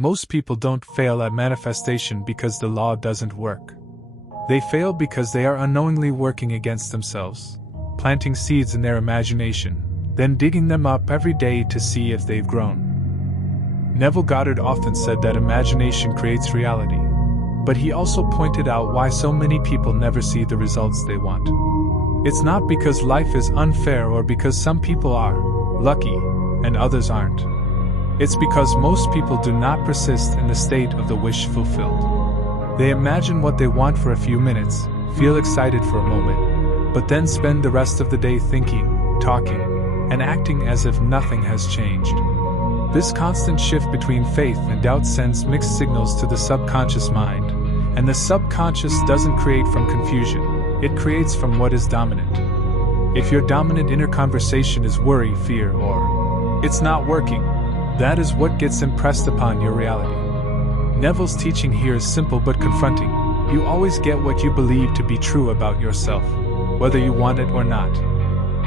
Most people don't fail at manifestation because the law doesn't work. They fail because they are unknowingly working against themselves, planting seeds in their imagination, then digging them up every day to see if they've grown. Neville Goddard often said that imagination creates reality, but he also pointed out why so many people never see the results they want. It's not because life is unfair or because some people are lucky and others aren't. It's because most people do not persist in the state of the wish fulfilled. They imagine what they want for a few minutes, feel excited for a moment, but then spend the rest of the day thinking, talking, and acting as if nothing has changed. This constant shift between faith and doubt sends mixed signals to the subconscious mind, and the subconscious doesn't create from confusion, it creates from what is dominant. If your dominant inner conversation is worry, fear, or "it's not working," that is what gets impressed upon your reality. Neville's teaching here is simple but confronting. You always get what you believe to be true about yourself, whether you want it or not.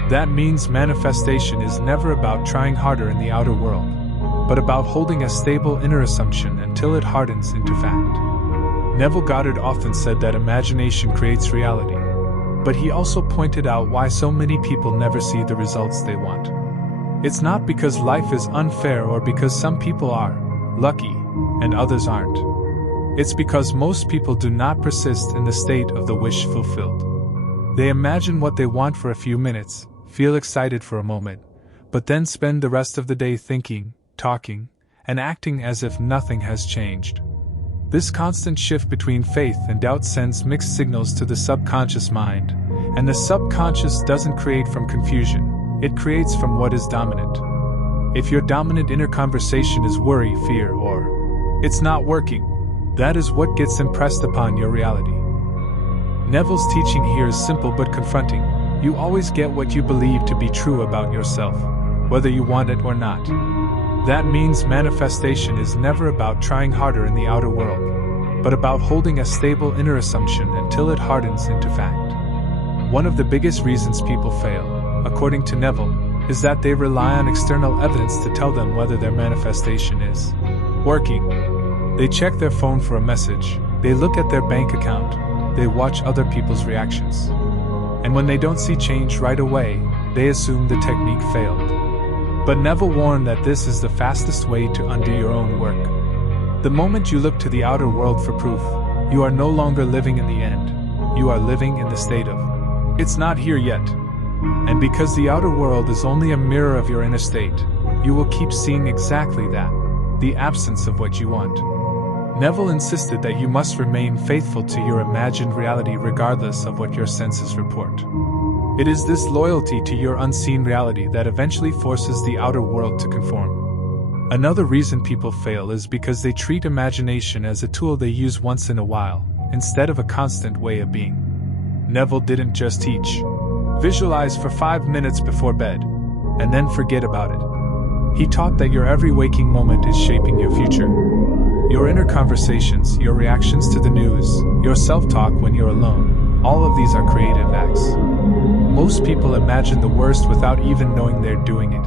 That means manifestation is never about trying harder in the outer world, but about holding a stable inner assumption until it hardens into fact. Neville Goddard often said that imagination creates reality, but he also pointed out why so many people never see the results they want. It's not because life is unfair or because some people are lucky and others aren't. It's because most people do not persist in the state of the wish fulfilled. They imagine what they want for a few minutes, feel excited for a moment, but then spend the rest of the day thinking, talking, and acting as if nothing has changed. This constant shift between faith and doubt sends mixed signals to the subconscious mind, and the subconscious doesn't create from confusion, it creates from what is dominant. If your dominant inner conversation is worry, fear, or "it's not working," that is what gets impressed upon your reality. Neville's teaching here is simple but confronting. You always get what you believe to be true about yourself, whether you want it or not. That means manifestation is never about trying harder in the outer world, but about holding a stable inner assumption until it hardens into fact. One of the biggest reasons people fail, according to Neville, is that they rely on external evidence to tell them whether their manifestation is working. They check their phone for a message, they look at their bank account, they watch other people's reactions. And when they don't see change right away, they assume the technique failed. But Neville warned that this is the fastest way to undo your own work. The moment you look to the outer world for proof, you are no longer living in the end, you are living in the state of "it's not here yet." And because the outer world is only a mirror of your inner state, you will keep seeing exactly that, the absence of what you want. Neville insisted that you must remain faithful to your imagined reality regardless of what your senses report. It is this loyalty to your unseen reality that eventually forces the outer world to conform. Another reason people fail is because they treat imagination as a tool they use once in a while, instead of a constant way of being. Neville didn't just teach, "Visualize for 5 minutes before bed, and then forget about it." He taught that your every waking moment is shaping your future. Your inner conversations, your reactions to the news, your self-talk when you're alone, all of these are creative acts. Most people imagine the worst without even knowing they're doing it.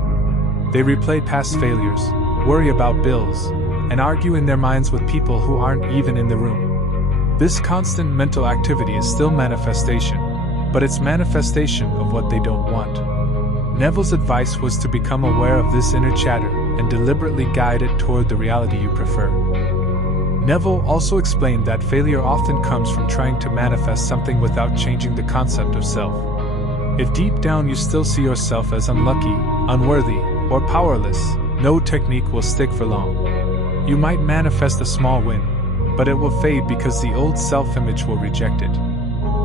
They replay past failures, worry about bills, and argue in their minds with people who aren't even in the room. This constant mental activity is still manifestation, but it's manifestation of what they don't want. Neville's advice was to become aware of this inner chatter and deliberately guide it toward the reality you prefer. Neville also explained that failure often comes from trying to manifest something without changing the concept of self. If deep down you still see yourself as unlucky, unworthy, or powerless, no technique will stick for long. You might manifest a small win, but it will fade because the old self-image will reject it.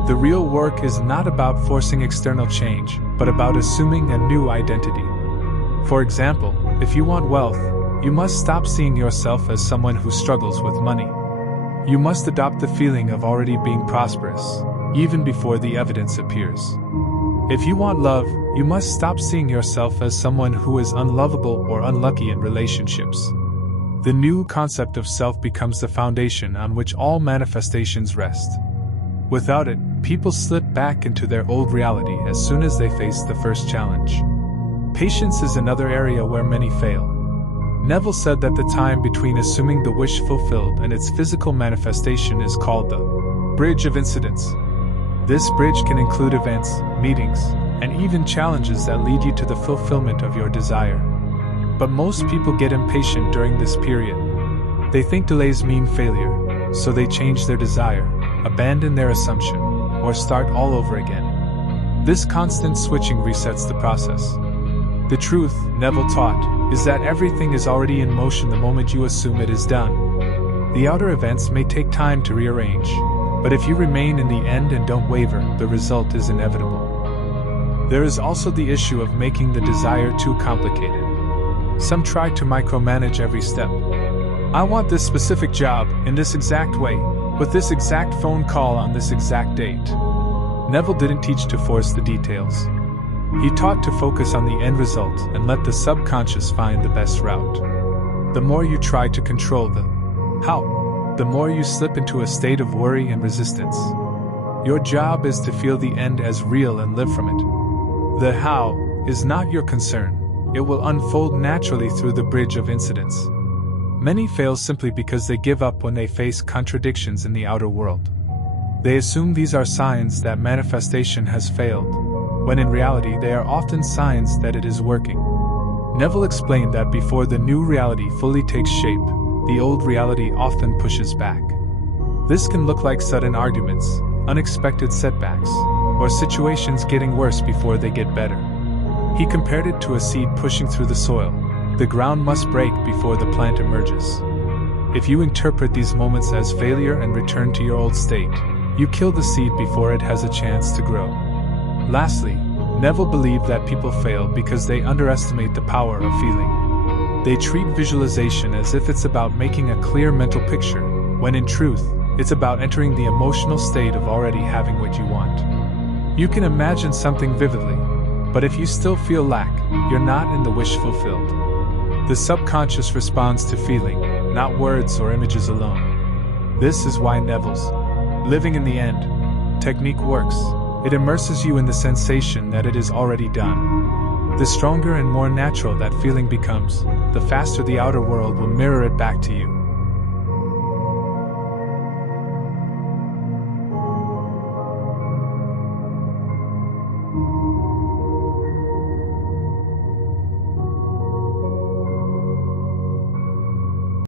The real work is not about forcing external change, but about assuming a new identity. For example, if you want wealth, you must stop seeing yourself as someone who struggles with money. You must adopt the feeling of already being prosperous, even before the evidence appears. If you want love, you must stop seeing yourself as someone who is unlovable or unlucky in relationships. The new concept of self becomes the foundation on which all manifestations rest. Without it, people slip back into their old reality as soon as they face the first challenge. Patience is another area where many fail. Neville said that the time between assuming the wish fulfilled and its physical manifestation is called the bridge of incidents. This bridge can include events, meetings, and even challenges that lead you to the fulfillment of your desire. But most people get impatient during this period. They think delays mean failure, so they change their desire, abandon their assumption, or start all over again. This constant switching resets the process. The truth, Neville taught, is that everything is already in motion the moment you assume it is done. The outer events may take time to rearrange, but if you remain in the end and don't waver, the result is inevitable. There is also the issue of making the desire too complicated. Some try to micromanage every step. I want this specific job, in this exact way, with this exact phone call on this exact date. Neville didn't teach to force the details. He taught to focus on the end result and let the subconscious find the best route. The more you try to control the how, the more you slip into a state of worry and resistance. Your job is to feel the end as real and live from it. The how is not your concern. It will unfold naturally through the bridge of incidents. Many fail simply because they give up when they face contradictions in the outer world. They assume these are signs that manifestation has failed, when in reality they are often signs that it is working. Neville explained that before the new reality fully takes shape, the old reality often pushes back. This can look like sudden arguments, unexpected setbacks, or situations getting worse before they get better. He compared it to a seed pushing through the soil. The ground must break before the plant emerges. If you interpret these moments as failure and return to your old state, you kill the seed before it has a chance to grow. Lastly, Neville believed that people fail because they underestimate the power of feeling. They treat visualization as if it's about making a clear mental picture, when in truth, it's about entering the emotional state of already having what you want. You can imagine something vividly, but if you still feel lack, you're not in the wish fulfilled. The subconscious responds to feeling, not words or images alone. This is why Neville's living in the end technique works. It immerses you in the sensation that it is already done. The stronger and more natural that feeling becomes, the faster the outer world will mirror it back to you.